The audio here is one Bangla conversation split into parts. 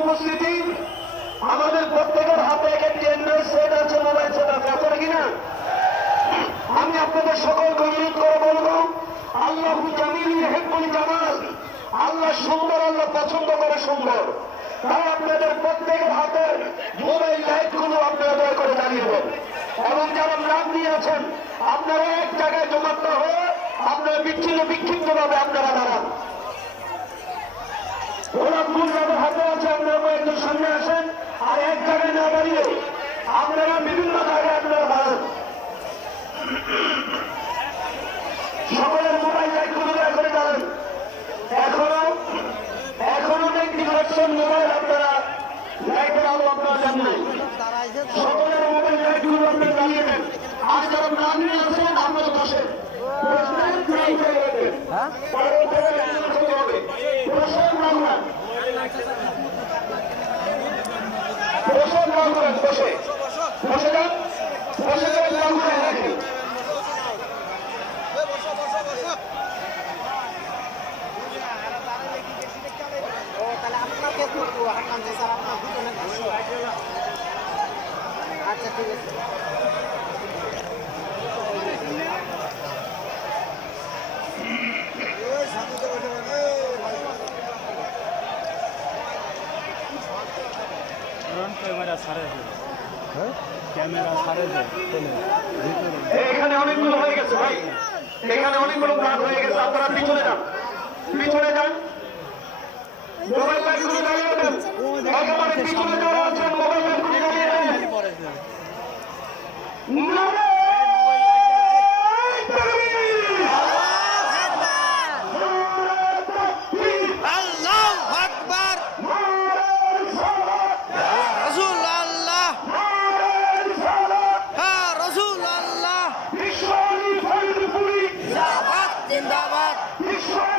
উপস্থিতি, আমাদের প্রত্যেকের হাতে এক একটি সেট আছে মোবাইল সেট আছে আছে কিনা? আমি আপনাদের সকলকে অনুরোধ করে বলব, আল্লাহ জামিল হেকমনি জামাল আল্লাহ সুন্দর, আল্লাহ পছন্দ করে সুন্দর। তাই আপনাদের প্রত্যেক হাতের মোবাইল লাইটগুলো আপনারা দয়া করে জানিয়ে দেবেন। এবং যারা নাম দিয়েছেন, আপনারা এক জায়গায় জমাত হয়ে আপনারা বিচ্ছিন্ন বিক্ষিপ্ত ভাবে আপনারা দাঁড়ান। ওরা যাদের হাতে আছে, আপনারা কয়েকজন সামনে আসেন আর এক জায়গায় না দাঁড়িয়ে আপনারা বিভিন্ন জায়গায় আপনারা দাঁড়ান সকলের মোবাইল লাইটগুলো দয়া করে দাঁড়ান এখনও এখনও অনেক ডিরেকশন মোবাইল আপনারা লাইটের আলো আপনারা জান নাই সকলের মোবাইল লাইটগুলো আপনারা জ্বালিয়ে দেন আর যারা নিয়ে আছেন আপনারা বসেন। বসেন, বসে। বসে যান। বসে যান, নাম করে রাখেন। এখানে অনেকগুলো হয়ে গেছে ভাই। এখানে অনেকগুলো প্রাণ হয়ে গেছে, আপনারা পিছনে যান। পিছনে যান। মোবাইল মোবাইল নারে Israel!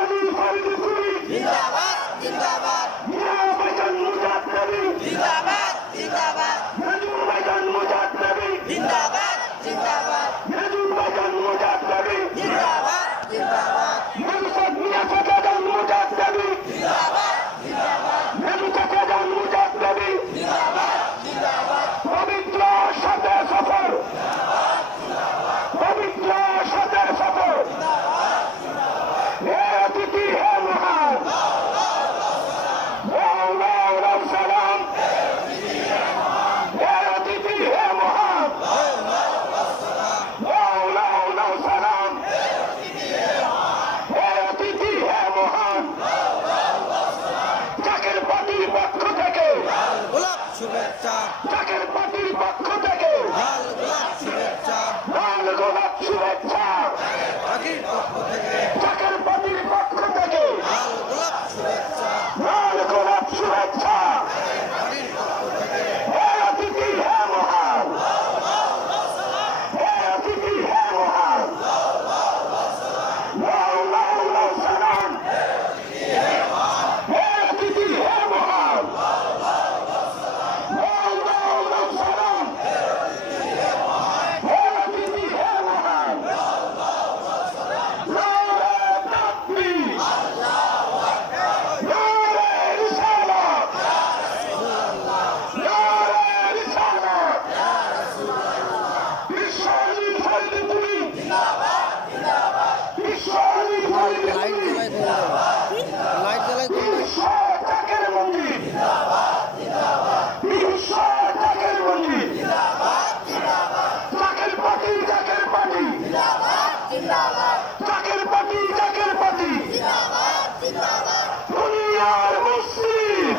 দুনিয়ার মুসলিম।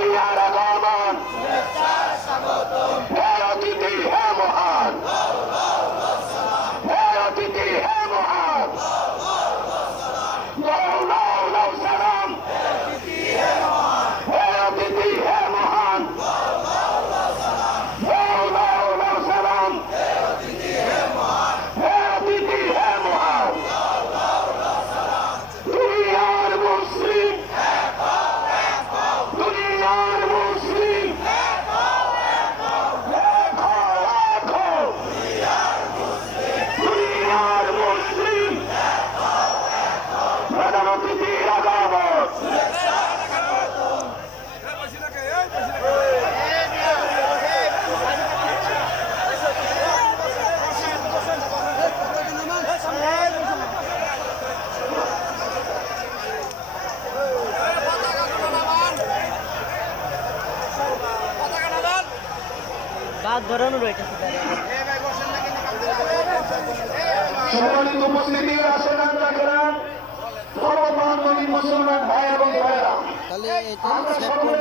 Hallelujah. হাত ধরানো রয়েছে। সম্মানিত উপস্থিতি আসেন নবীন মুসলমান ভাই এবং আমরা সকলে